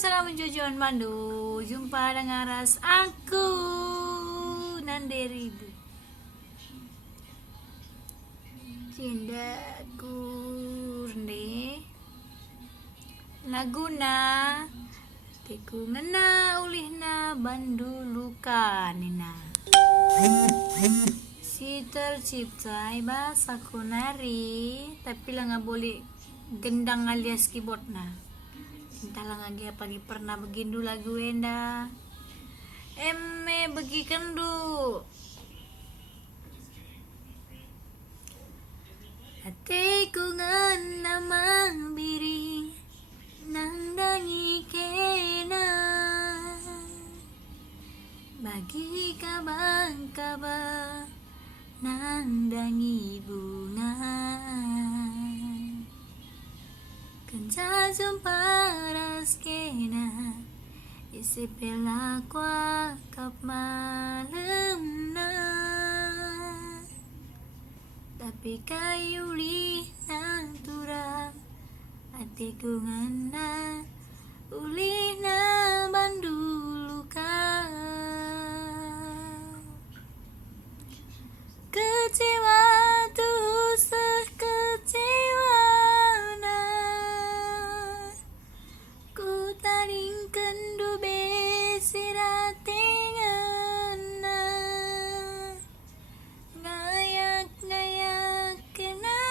salam Jojoan Mandu. Jumpa dengan ras aku Nanderibu. Cindaku rene laguna teku ngena ulihna bandu luka nina. Si tercipta bahasa kunari tapi lah nggak boleh gendang alias keyboardna. Entah lah dia pagi pernah begindu lagu enda emme begi kendu hatiku ngana mambiri nandangi kena bagi kabang-kabang nandangi bunga kenca jumpa raskena isi pelakwa kap malam na tapi kayu li nang turang hatiku ngena uli na bandu luka kecewa tuh sekecewa kendu besirati ngana ngayak kena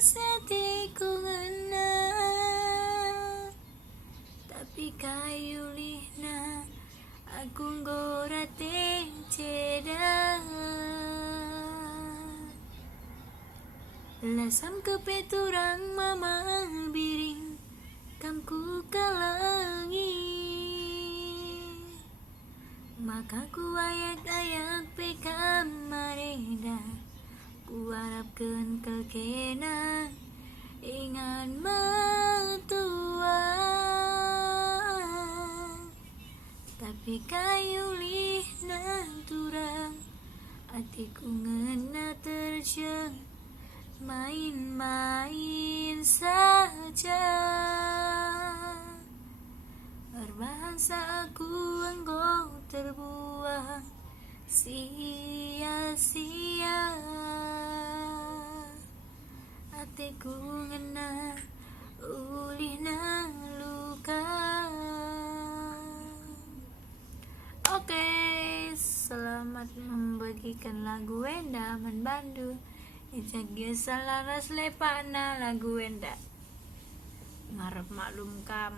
satiku ngana tapi kayu lihna aku ngorate ceda lasam kepeturang mama biring kamku kalangi maka ku ayak-ayak pekam mareda ku harapkan kelkena ingan metua tapi kayu lihna turang hatiku ngena terjeng main-main saja berbahasa aku engkau terbuang sia-sia hatiku ngena ulih nang luka. Oke, selamat membagikan lagu Wenda Manbandu. Ijagi salaras lepana lagu Wenda ngarep maklum kam.